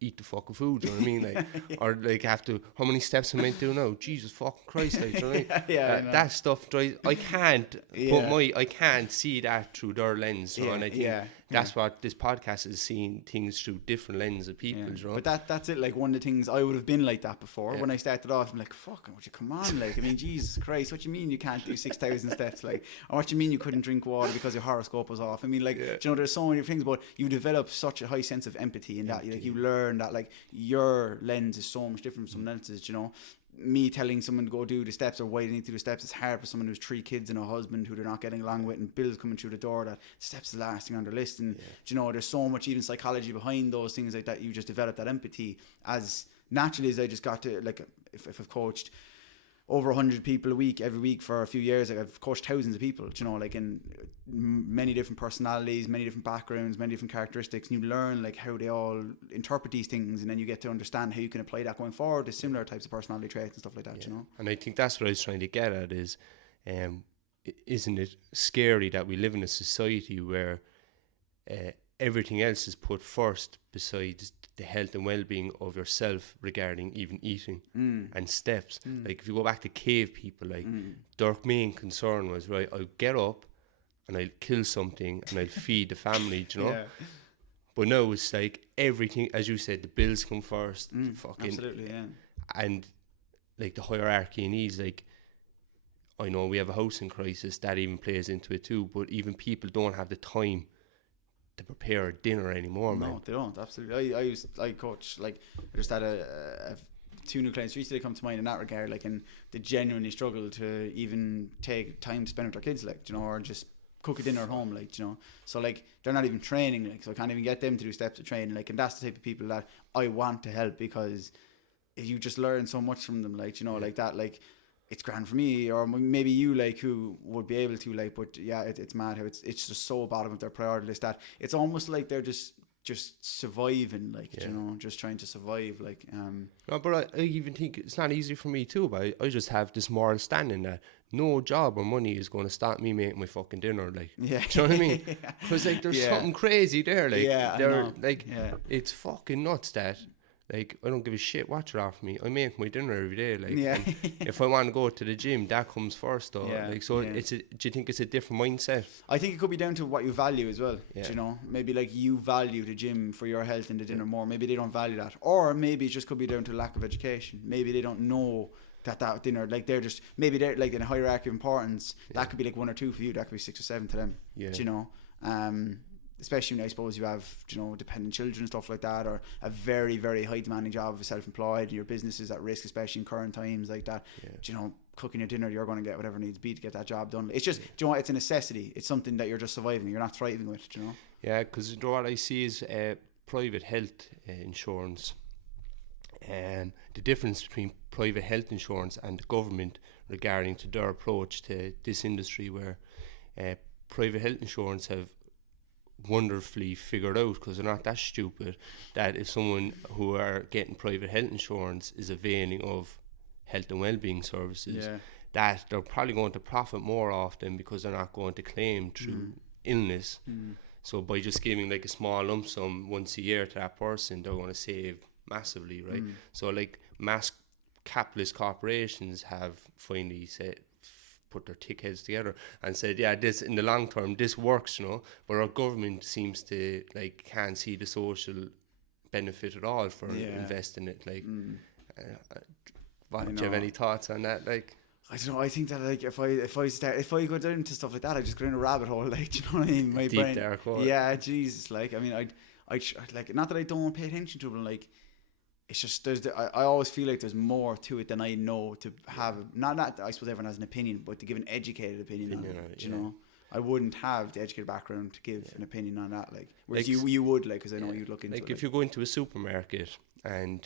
eat the fucking food, you know what I mean? Like, or like have to, how many steps am I meant to do now? Jesus fucking Christ, like, you know what I mean? That stuff drives, I can't I can't see that through their lens, you know? And I think that's what this podcast is, seeing things through different lenses of people, you know? But that's it. Like, one of the things, I would have been like that before. When I started off, I'm like, fuck, would you come on? Like, I mean, Jesus Christ, what do you mean you can't do 6,000 steps? Like, or what do you mean you couldn't drink water because your horoscope was off? I mean, like, do you know, there's so many things, but you develop such a high sense of empathy in that. Like, you learn that, like, your lens is so much different from someone else's, you know? Me telling someone to go do the steps, or why they need to do the steps, it's hard for someone who's 3 kids and a husband who they're not getting along with, and bills coming through the door, that steps is the last thing on their list. And you know, there's so much even psychology behind those things, like that. You just develop that empathy as naturally as I just got to, like, if I've coached over 100 people every week for a few years, like, I've coached thousands of people, you know, like, in many different personalities, many different backgrounds, many different characteristics, and you learn, like, how they all interpret these things, and then you get to understand how you can apply that going forward to similar types of personality traits and stuff like that, you know. And I think that's what I was trying to get at is isn't it scary that we live in a society where everything else is put first besides the health and well-being of yourself regarding even eating and steps. Like if you go back to cave people, like their main concern was, right, I'll get up and I'll kill something and I'll feed the family, do you know? But now it's like everything, as you said, the bills come first. Fucking, absolutely, yeah. And like the hierarchy in needs, like I know we have a housing crisis that even plays into it too, but even people don't have the time to prepare a dinner anymore, man. No, they don't. Absolutely. I coach, like, I just had a 2 new clients recently come to mind in that regard, like, and they genuinely struggle to even take time to spend with their kids, like, you know, or just cook a dinner at home, like, you know. So, like, they're not even training, like, so I can't even get them to do steps of training, like, and that's the type of people that I want to help, because you just learn so much from them, like, you know, like that, like, it's grand for me, or maybe you, like, who would be able to, like, but yeah, it's mad how it's just so bottom of their priority list that it's almost like they're just surviving, like, you know, just trying to survive, like. No, but I even think it's not easy for me too, but I just have this moral standing that no job or money is going to stop me making my fucking dinner, like. Yeah. Do you know what I mean? Because like there's something crazy there, like. Yeah, they're like, it's fucking nuts that. Like, I don't give a shit what you offer me. I make my dinner every day. Like, if I want to go to the gym, that comes first, though. Yeah, like, so do you think it's a different mindset? I think it could be down to what you value as well. Yeah. Do you know, maybe like you value the gym for your health and the dinner more. Maybe they don't value that, or maybe it just could be down to lack of education. Maybe they don't know that dinner, like, they're just, maybe they're like in a hierarchy of importance. That could be like 1 or 2 for you. That could be 6 or 7 to them. Yeah. Do you know? Especially when I suppose you have, you know, dependent children and stuff like that, or a very, very high demanding job of self-employed, and your business is at risk, especially in current times like that. Do you know, cooking your dinner, you're going to get whatever needs be to get that job done. It's just, do you know what, it's a necessity. It's something that you're just surviving, you're not thriving with, do you know? Yeah, because what I see is private health insurance. The difference between private health insurance and the government regarding to their approach to this industry, where private health insurance have wonderfully figured out, because they're not that stupid, that if someone who are getting private health insurance is availing of health and well-being services, that they're probably going to profit more often, because they're not going to claim through illness. So by just giving like a small lump sum once a year to that person, they're going to save massively, right? So like mass capitalist corporations have finally said, put their thick heads together and said, yeah, this in the long term this works, you know, but our government seems to like can't see the social benefit at all for investing it, like. Do you have any thoughts on that? Like, I don't know, I think that, like, if I go down to stuff like that, I just go in a rabbit hole, like, do you know what I mean? My deep brain, dark hole. yeah, Jesus, like, I mean, I like, not that I don't pay attention to it, but like, it's just, I always feel like there's more to it than I know to have. Not I suppose everyone has an opinion, but to give an educated opinion on it, do you know? I wouldn't have the educated background to give an opinion on that, like, whereas like, you would, like, because I know you'd look into like it. If you go into a supermarket and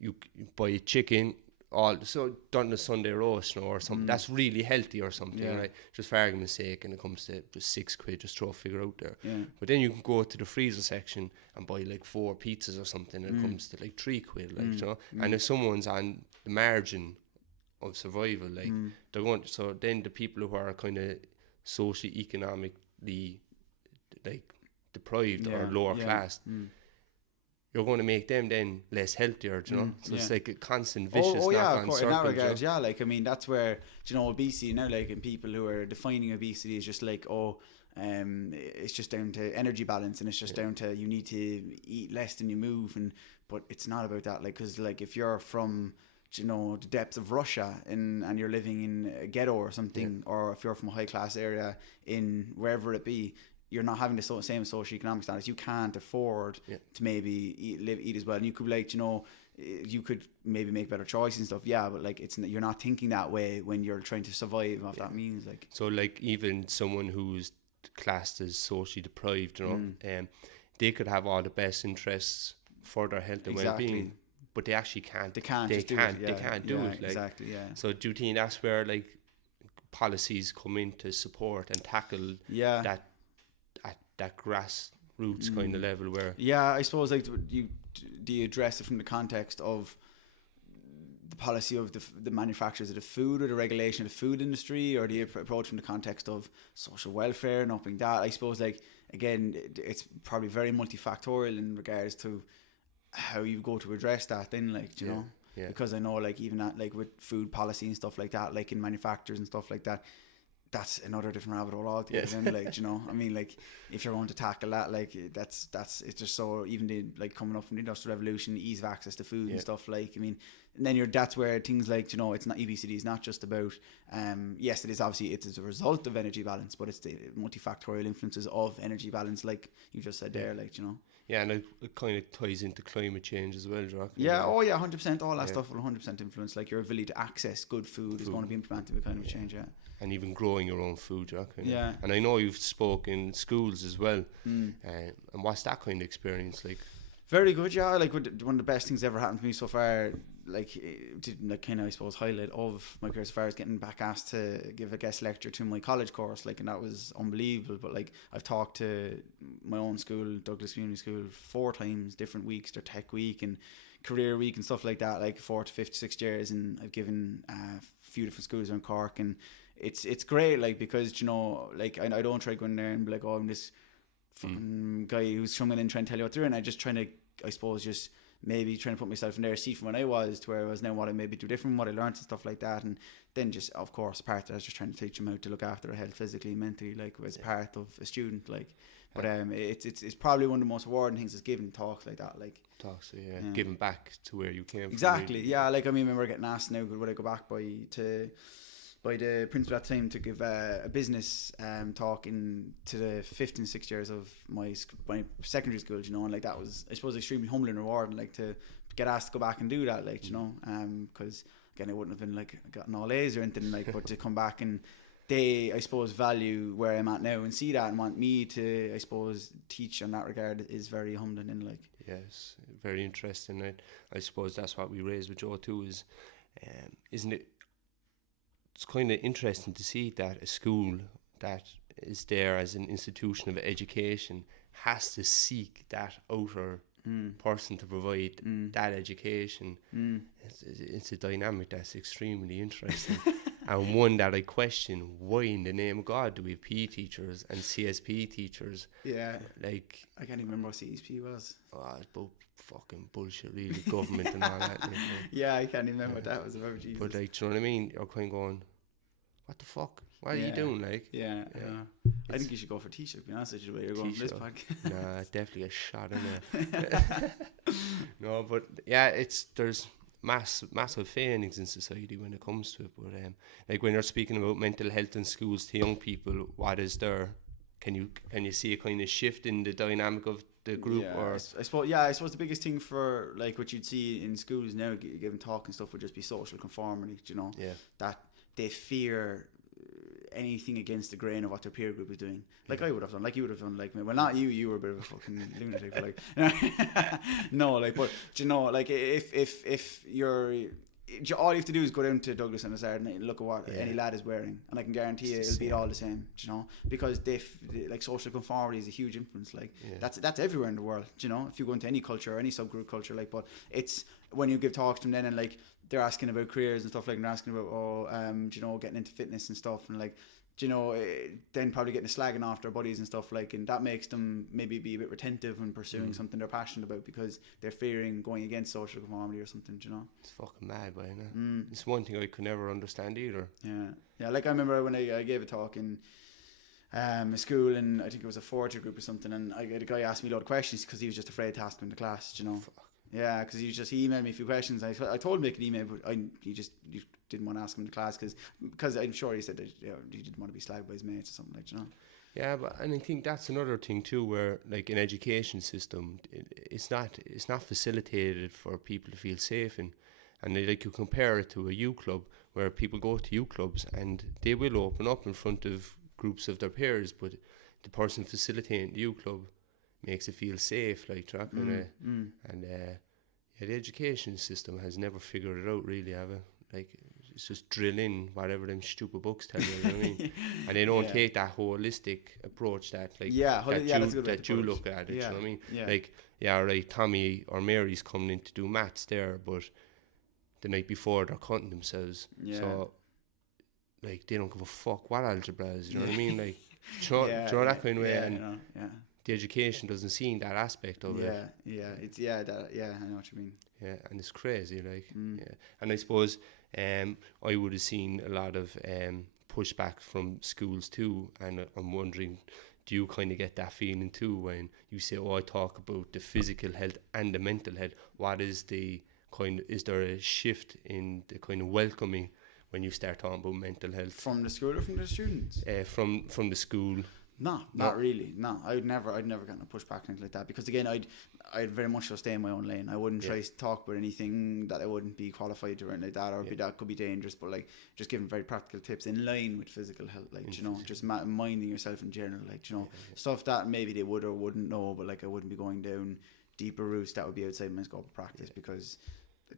you buy a chicken, all so done a Sunday roast, you know, or something that's really healthy or something, right? Just for argument's sake, and it comes to just £6, just throw a figure out there. But then you can go to the freezer section and buy like 4 pizzas or something, and it comes to like £3, like, you know. And if someone's on the margin of survival, like they're going. So then the people who are kind of socially economically like deprived or lower class. You're going to make them then less healthier, you know? So it's like a constant vicious knock-on circle. In that regard, yeah. Like, I mean, that's where, you know, obesity now, like, and people who are defining obesity is just like, it's just down to energy balance, and it's just down to you need to eat less than you move, but it's not about that, like, because, like, if you're from, you know, the depths of Russia and you're living in a ghetto or something, or if you're from a high-class area in wherever it be, you're not having the same socioeconomic status. You can't afford to maybe eat as well. And you could, like, you know, you could maybe make better choices and stuff. Yeah, but like, you're not thinking that way when you're trying to survive. What that means, like. So like, even someone who's classed as socially deprived, you know, they could have all the best interests for their health and well-being, but they actually can't. They can't do it. Like, exactly. Yeah. So do you think that's where like policies come in to support and tackle that? That grassroots kind of level where... Yeah, I suppose, like, do you address it from the context of the policy of the manufacturers of the food, or the regulation of the food industry, or the approach from the context of social welfare and upping that? I suppose, like, again, it's probably very multifactorial in regards to how you go to address that then, like, you know. Yeah. Because I know, like, even that, like, with food policy and stuff like that, like in manufacturers and stuff like that, that's another different rabbit hole altogether. Yes. Then, like, you know, I mean, like, if you're going to tackle that, like, that's it's just so, even the, like, coming up from the Industrial Revolution, ease of access to food and stuff, like, I mean, and then that's where things like, you know, it's not, EBCD is not just about, yes, it is obviously, it's a result of energy balance, but it's the multifactorial influences of energy balance, like you just said there, like, you know. Yeah, and it kind of ties into climate change as well, Jock. Yeah, oh yeah, 100%. All that stuff will 100% influence. Like, your ability to access good food is going to be implemented with climate change, and even growing your own food, Jock. Yeah. And I know you've spoken in schools as well. And what's that kind of experience like? Very good, yeah. Like, one of the best things ever happened to me so far, like, like, kind of, I suppose, highlight of my career so far is getting back asked to give a guest lecture to my college course, like, and that was unbelievable. But, like, I've talked to my own school, Douglas Community School, 4 times, different weeks, their tech week and career week and stuff like that, like 4 to 5 to 6 years, and I've given a few different schools around Cork, and it's great, like, because, you know, like, I don't try going there and be like, oh, I'm this fucking guy who's coming in trying to tell you what to do, and I just trying to, I suppose, just maybe trying to put myself in their seat from when I was to where I was now, what I maybe do different, what I learned and stuff like that. And then just, of course, part of that, I was just trying to teach them how to look after their health physically and mentally, like, as part of a student, like. But it's probably one of the most rewarding things is giving talks like that, like. Talks, giving back to where you came from. Exactly, really. Yeah. Like, I mean, I remember getting asked now, would I go back by the principal at the time to give a business talk to the 5th and 6th years of my secondary school, you know, and, like, that was, I suppose, extremely humbling and rewarding, like, to get asked to go back and do that, like, you know, because, again, I wouldn't have been, like, gotten all A's or anything, like, but to come back and they, I suppose, value where I'm at now and see that and want me to, I suppose, teach in that regard is very humbling, and, like. Yes, very interesting. I suppose that's what we raised with Joe too, is, isn't it? It's kind of interesting to see that a school that is there as an institution of education has to seek that outer person to provide that education. It's a dynamic that's extremely interesting. And one that I question, why in the name of God do we have PE teachers and CSP teachers? Yeah. Like, I can't even remember what CSP was. Oh, it's fucking bullshit, really, government and all that. Like, yeah, I can't even remember what that was about, Jesus. But, like, do you know what I mean? You're kind of going, what the fuck? What are you doing, like? Yeah. I think you should go for T-shirt, to be honest with you, the way you're going for this podcast. Nah, definitely a shot in there. No, but, yeah, there's massive failings in society when it comes to it. But, like, when you're speaking about mental health in schools to young people, what is there? Can you see a kind of shift in the dynamic of the group? Yeah, or I suppose the biggest thing for, like, what you'd see in schools now, given talk and stuff, would just be social conformity, you know. Yeah. That they fear anything against the grain of what their peer group is doing. Like, I would have done, like you would have done, like, well, not you were a bit of a fucking lunatic, but, like, no, like, but, you know, like, if you're, all you have to do is go down to Douglas on a Saturday night and look at what any lad is wearing, and I can guarantee you it'll be all the same, you know, because like, social conformity is a huge influence, like, that's everywhere in the world, you know, if you go into any culture or any subgroup culture, like, but it's when you give talks to them then, and, like, they're asking about careers and stuff, like, and they're asking about, you know, getting into fitness and stuff, and, like, you know, then probably getting a slagging off their buddies and stuff, like, and that makes them maybe be a bit retentive when pursuing something they're passionate about, because they're fearing going against social conformity or something, you know. It's fucking mad, by now. It's one thing I could never understand either. Yeah, like, I remember when I gave a talk in a school, and I think it was a 4th year group or something, and the guy asked me a lot of questions because he was just afraid to ask them in the class, you know. Fuck. Yeah, because he emailed me a few questions. I told him he could email, but he didn't want to ask him in the class because I'm sure he said that, you know, he didn't want to be slagged by his mates or something, like, you know. Yeah, and I think that's another thing too, where, like, an education system, it's not facilitated for people to feel safe in, and like, you compare it to a U club where people go to U clubs and they will open up in front of groups of their peers, but the person facilitating the U club makes it feel safe, like, the education system has never figured it out, really, have it? Like, it's just drill in whatever them stupid books tell you, you know what I mean? And they don't take that holistic approach that, like, that you look at it, you know what I mean? Like, right, Tommy or Mary's coming in to do maths there, but the night before they're cutting themselves. So like they don't give a fuck what algebra is, you know what I mean? Like do you know that kind of way, and the education doesn't see that aspect of it. It's I know what you mean. Yeah, and it's crazy, like and I suppose I would have seen a lot of pushback from schools too, and I'm wondering, do you kind of get that feeling too when you say, oh, I talk about the physical health and the mental health? What is the kind of, is there a shift in the kind of welcoming when you start talking about mental health? From the school or from the students? From the school. No, not really. No, I'd never get a pushback anything like that, because again, I'd very much so stay in my own lane. I wouldn't try to talk about anything that I wouldn't be qualified to or anything like that, or that could be dangerous. But like, just giving very practical tips in line with physical health, like you know, just minding yourself in general, like you know, stuff that maybe they would or wouldn't know, but like I wouldn't be going down deeper routes that would be outside my scope of practice, because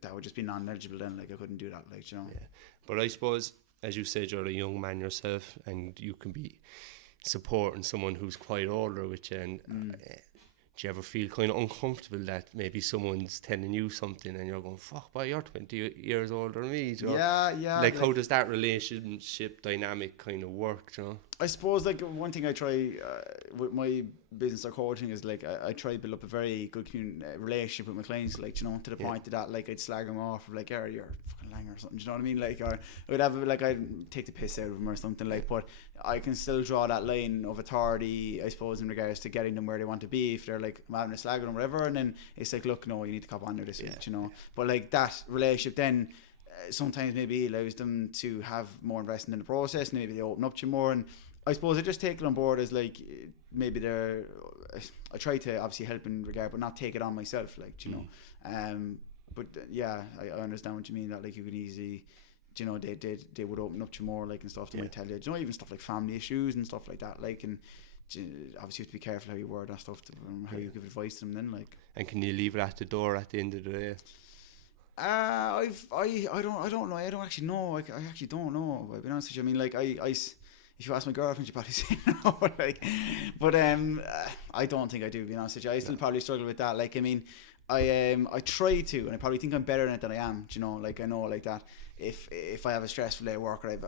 that would just be non-knowledgeable then. Like I couldn't do that, like you know. Yeah, but I suppose, as you said, you're a young man yourself, and you can be supporting someone who's quite older with you, and do you ever feel kind of uncomfortable that maybe someone's telling you something and you're going, fuck, boy, you're 20 years older than me, do you know? Like how does that relationship dynamic kind of work, do you know? I suppose like one thing I try with my business or coaching is like I try to build up a very good relationship with my clients, like you know, to the point that like I'd slag them off of like, you're a fucking langer or something, do you know what I mean? Like, or I would have like, I'd take the piss out of them or something, like, but I can still draw that line of authority, I suppose, in regards to getting them where they want to be. If they're like, I'm having a slag on them or whatever, and then it's like, look, no, you need to cop on to this week, you know. But like that relationship then sometimes maybe allows them to have more investment in the process, and maybe they open up to you more. And I suppose I just take it on board as like, maybe I try to obviously help in regard, but not take it on myself, like, you know. But I understand what you mean, that like you can easily, you know, they would open up to you more, like, and stuff. They might tell you, you know, even stuff like family issues and stuff like that, like, and obviously you have to be careful how you word that stuff, how you give advice to them then, like. And can you leave it at the door at the end of the day? I don't know. I don't actually know. I actually don't know. I'll be honest with you. I mean, like, if you ask my girlfriend, she'd probably say no. Like, but I don't think I do. To be honest with you, I still probably struggle with that. Like, I mean, I try to, and I probably think I'm better in it than I am. Do you know, like, I know, like, that if I have a stressful day at work, or I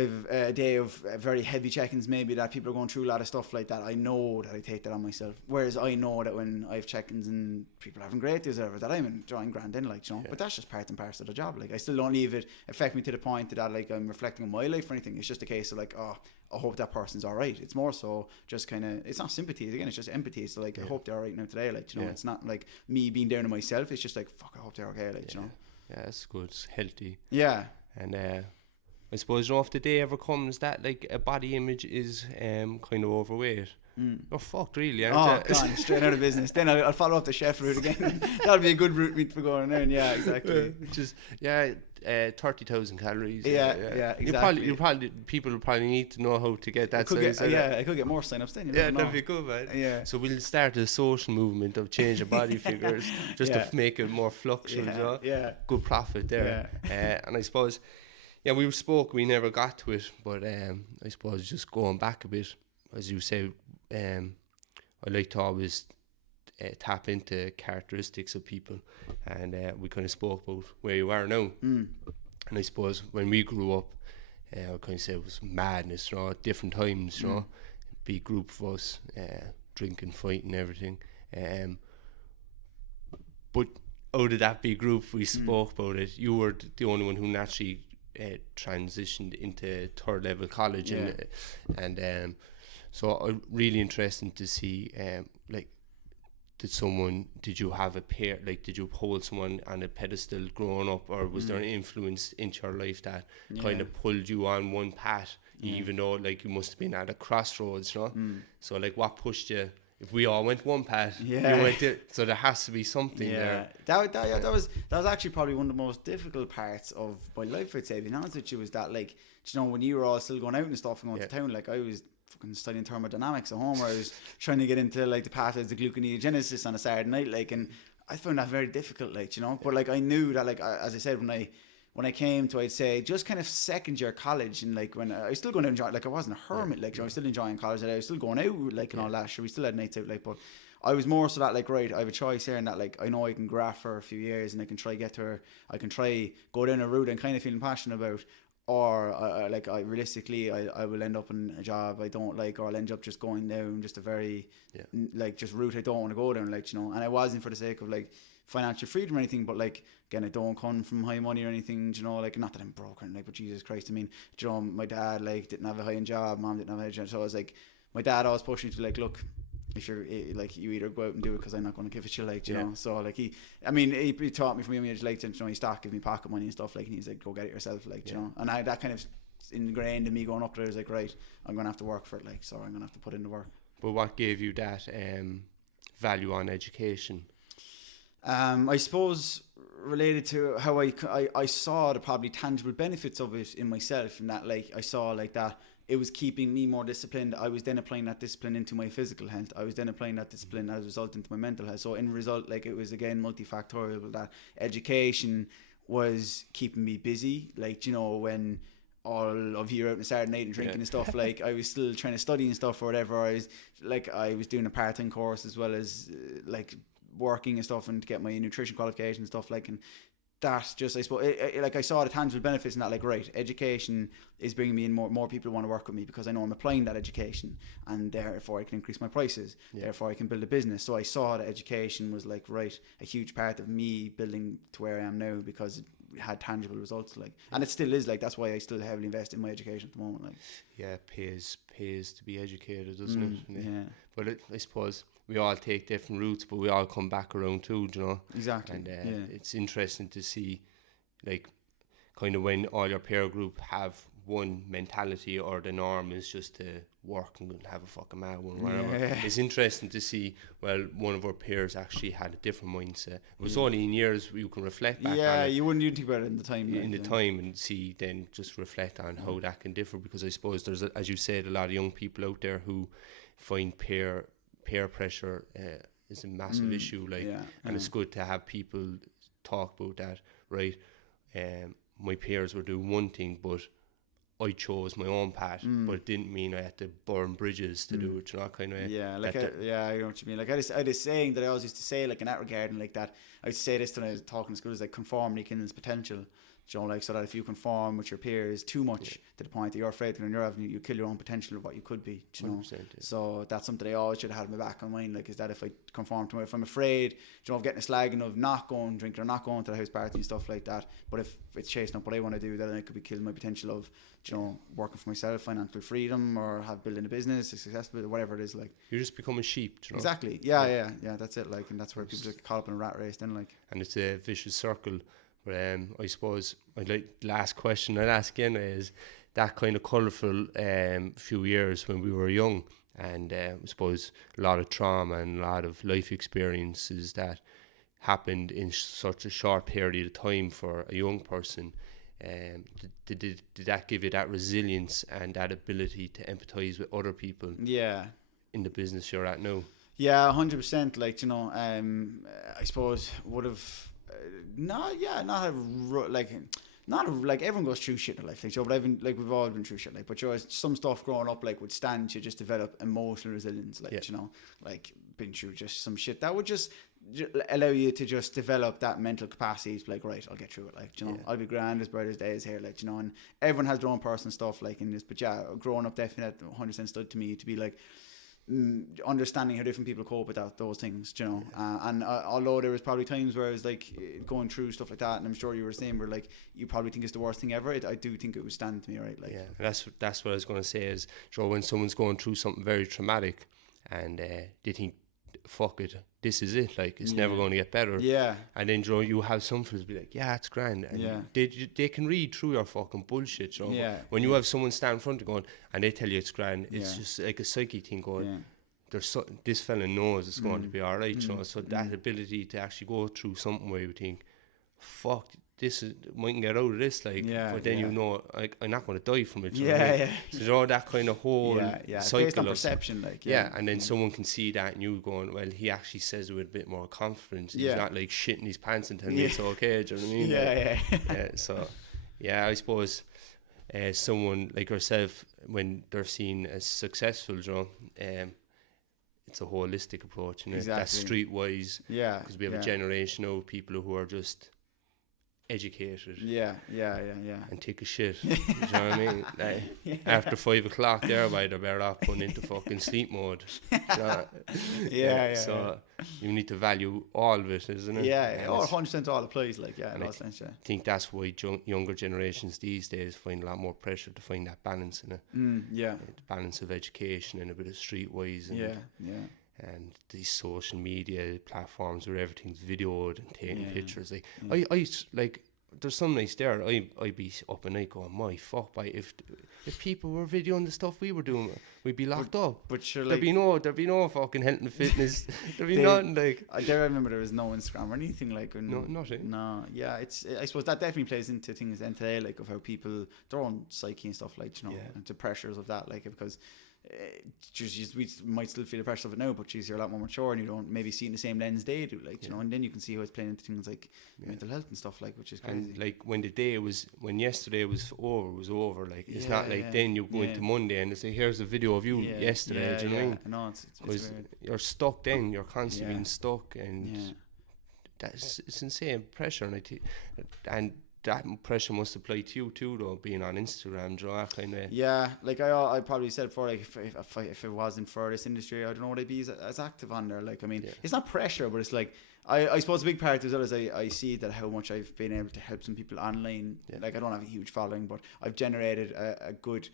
have a day of very heavy check-ins, maybe, that people are going through a lot of stuff like that, I know that I take that on myself. Whereas I know that when I have check-ins and people are having great days or whatever, that I'm enjoying grand in, like, you know. But that's just part and parcel of the job. Like, I still don't leave it affect me to the point that like I'm reflecting on my life or anything. It's just a case of like, oh, I hope that person's all right. It's more so just kind of, it's not sympathy again, it's just empathy. So like, I hope they're all right now today, like, you know. It's not like me being down on myself. It's just like, fuck, I hope they're okay, like, you know. Yeah, that's good. It's healthy. Yeah. And I suppose, you know, if the day ever comes that like a body image is kind of overweight, you're fucked, really. Aren't you? Gone straight out of business. Then I'll follow up the chef route again. That'll be a good route for going in. Yeah, exactly. Which is 30,000 calories. Yeah, exactly. People will probably need to know how to get that. I could get more sign-ups then. That'd be good, man. Yeah. So we'll start a social movement of changing body figures just to make it more fluctuating. You know? Yeah. Good profit there. Yeah. And I suppose. Yeah, we never got to it, but I suppose just going back a bit, as you say, I like to always tap into characteristics of people, and we kind of spoke about where you are now. And I suppose when we grew up, I kind of say it was madness, you know, at different times, you know, big group of us, drinking, fighting, everything. But out of that big group, we spoke about it. You were the only one who naturally transitioned into third level college, and so really interesting to see like, did you have a pair, like, did you hold someone on a pedestal growing up, or was there an influence into your life that kind of pulled you on one path, even though like you must have been at a crossroads, you know? So like, what pushed you? If we all went one path, you went there, so there has to be something there. That was actually probably one of the most difficult parts of my life, I'd say, being honest with you, was that, like, you know, when you were all still going out and stuff and going to town, like, I was fucking studying thermodynamics at home, where I was trying to get into like the pathways of gluconeogenesis on a Saturday night, like, and I found that very difficult, like, you know. But like, I knew that, like, as I said, when I came to, I'd say, just kind of second year college, and like, when I was still going to enjoy, like, I wasn't a hermit, like, you know, I was still enjoying college, I was still going out, like, and all that, sure, we still had nights out, like, but I was more so that like, right, I have a choice here, and that like I know I can graft for a few years and I can try get to her, I can try go down a route I'm kind of feeling passionate about, or I realistically I will end up in a job I don't like, or I'll end up just going down just a very like just route I don't want to go down, like, you know. And I wasn't for the sake of like financial freedom or anything, but like again, I don't come from high money or anything, you know, like not that I'm broke or anything, like, but Jesus Christ, I mean, you know, my dad like didn't have a high end job, mom didn't have a high end job, so I was like, my dad always pushed me to like, look, if you're like, you either go out and do it because I'm not going to give a shit, like, you know. So like he taught me from young age, like, you know, he stopped giving me pocket money and stuff, like, and he's like, go get it yourself, like, you know. And I that kind of ingrained in me going up there. I was like, right, I'm going to have to work for it, like, so I'm going to have to put in the work. But what gave you that value on education? I suppose related to how I saw the probably tangible benefits of it in myself, and that like I saw like that it was keeping me more disciplined. I was then applying that discipline into my physical health. I was then applying that discipline as a result into my mental health. So in result, like, it was again multifactorial, that education was keeping me busy. Like, you know, when all of you are out on a Saturday night and drinking and stuff, like, I was still trying to study and stuff or whatever. I was doing a part-time course as well as like working and stuff, and to get my nutrition qualification and stuff, like, and that's just, I suppose, like, I saw the tangible benefits in that, like, right, education is bringing me in more people want to work with me because I know I'm applying that education, and therefore I can increase my prices, therefore I can build a business. So I saw that education was like, right, a huge part of me building to where I am now, because it had tangible results, like, and it still is, like, that's why I still heavily invest in my education at the moment, like. Yeah, it pays to be educated, doesn't it? Yeah. But I suppose we all take different routes, but we all come back around too, you know. Exactly. And it's interesting to see, like, kind of when all your peer group have one mentality, or the norm is just to work and have a fucking mad one, whatever. Yeah. It's interesting to see, well, one of our peers actually had a different mindset. It was only in years you can reflect back on it. You wouldn't even think about it in the time. In the time, and see, then just reflect on how that can differ, because I suppose there's, as you said, a lot of young people out there who find peer pressure is a massive issue, like, and it's good to have people talk about that, right? My peers were doing one thing, but I chose my own path, but it didn't mean I had to burn bridges to do it, you know, kind of. Yeah, like, I know what you mean. Like, I had a saying that I always used to say, like, in that regard, and like that, I used to say this when I was talking in school, is like, conformity kindles potential. You know, like, so that if you conform with your peers too much to the point that you're afraid to go on your avenue, you kill your own potential of what you could be, you know. So that's something I always should have had in my back of my mind, like, is that if I conform to if I'm afraid, you know, of getting a slag and of not going drinking or not going to the house party and stuff like that, but if it's chasing up what I want to do, then I could be killing my potential of, you know, working for myself, financial freedom, or building a business, successful, whatever it is, like. You just become a sheep, you know? Exactly. Yeah, that's it, like, and that's where people just get caught up in a rat race then, like. And it's a vicious circle. But I suppose last question I'd ask again is that kind of colourful few years when we were young, and I suppose a lot of trauma and a lot of life experiences that happened in such a short period of time for a young person. Did that give you that resilience and that ability to empathise with other people? Yeah. In the business you're at now? Yeah, 100%. Like, you know, I suppose would have. Not everyone goes through shit in life, like, but I've been, like, we've all been through shit, like, but some stuff growing up, like, would stand to just develop emotional resilience, like, you know, like, been through just some shit that would just allow you to just develop that mental capacity to be like, right, I'll get through it, like, you know, I'll be grand as bright as day is here, like, you know, and everyone has their own personal stuff, like, in this, but yeah, growing up definitely 100% stood to me to be like, understanding how different people cope with those things, you know. And although there was probably times where I was like going through stuff like that, and I'm sure you were saying where, like, you probably think it's the worst thing ever, I do think it would stand to me, right? Like, that's what I was going to say is, Joe, when someone's going through something very traumatic and they think, fuck it, this is it, like, it's never going to get better, and then, Joe, you have some friends be like, it's grand, and they can read through your fucking bullshit, Joe. When you have someone stand in front of you going and they tell you it's grand, it's just like a psyche thing going, this fella knows it's going to be alright, you know. So that ability to actually go through something where you think, fuck, this is, mightn't get out of this, like, but then you know, like, I'm not going to die from it, so, you know, that kind of whole cycle based on perception, like, and then someone can see that and you going, well, he actually says it with a bit more confidence, he's not like shitting his pants and telling me it's okay, do you know what I mean? So I suppose someone like yourself, when they're seen as successful, you know, it's a holistic approach, and Exactly. that's streetwise. Yeah. Because we have a generation of people who are just educated. Yeah. And take a shit. You know what I mean? Like, after 5 o'clock, they're better off putting into fucking sleep mode. You know? So you need to value all of it, isn't it? Yeah. 100% all applies. Like, yeah, in all sense, yeah. I think that's why younger generations these days find a lot more pressure to find that balance in it. Yeah. The balance of education and a bit of streetwise. And, and these social media platforms where everything's videoed and taking pictures. Like I like there's some nights there I'd be up at night going, my fuck, if people were videoing the stuff we were doing, we'd be locked up. But sure, there'd like, be no fucking health and fitness. There'd be nothing like. I remember there was no Instagram or anything like. No, nothing. No, yeah, I suppose that definitely plays into things then today, like of how people their own psyche and stuff, like, you know, and the pressures of that, like, because. We might still feel the pressure of it now, but geez, you're a lot more mature and you don't maybe see it in the same lens they do, like, you know, and then you can see how it's playing into things like mental health and stuff, like, which is crazy. And like when yesterday was over, like, it's not like then you go into Monday and they say, here's a video of you yesterday. Do you know what I mean? No, it's weird. You're stuck then, you're constantly being stuck, and it's insane pressure, and that pressure must apply to you too, though, being on Instagram, that kind of. Yeah, like I probably said before, like if it wasn't for this industry, I don't know what I'd be as active on there. Like, I mean, it's not pressure, but it's like I suppose a big part as well is I see that how much I've been able to help some people online. Like, I don't have a huge following, but I've generated a good,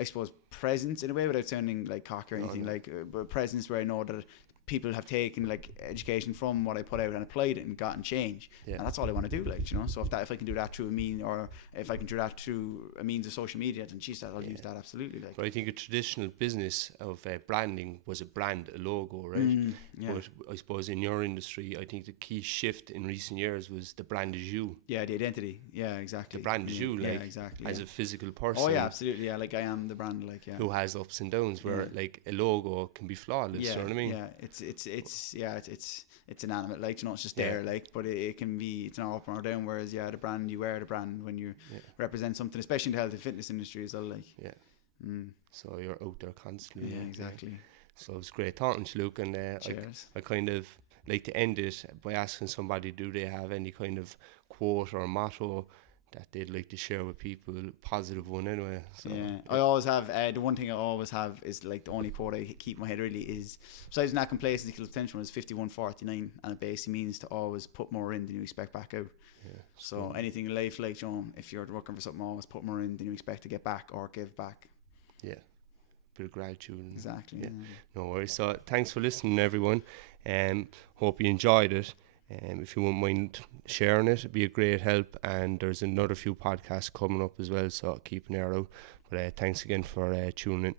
I suppose, presence in a way, without sounding like cocky or anything. Like, but presence where I know that people have taken like education from what I put out and applied it and gotten change, and that's all I want to do, like, you know. So if I can do that through a mean, or if I can do that through a means of social media, then geez, I'll use that absolutely. Like, but I think a traditional business of branding was a brand, a logo, right? But I suppose in your industry, I think the key shift in recent years was the brand is you. Yeah, the identity. Yeah, exactly. The brand is you, like, exactly, as a physical person. Oh yeah, absolutely. Yeah, like I am the brand, like, who has ups and downs, where like a logo can be flawless. You know what I mean? Yeah, it's inanimate, like, you know, it's just there, like, but it can be, it's not up or down, whereas the brand, you wear the brand when you represent something, especially in the health and fitness industry as well, like. So you're out there constantly. Exactly. So it was great talking to you, Luke, and I kind of like to end it by asking somebody, do they have any kind of quote or motto that they'd like to share with people, positive one anyway? So, I always have, the one thing I always have is, like, the only quote I keep in my head really is, besides not complacency kills potential, is 51-49, and it basically means to always put more in than you expect back out. So anything in life, like, you know, if you're working for something, always put more in than you expect to get back or give back. Bit of gratitude. Exactly. No worries. So thanks for listening, everyone. Hope you enjoyed it. If you wouldn't mind sharing it, it'd be a great help. And there's another few podcasts coming up as well, so keep an ear out. But thanks again for tuning in.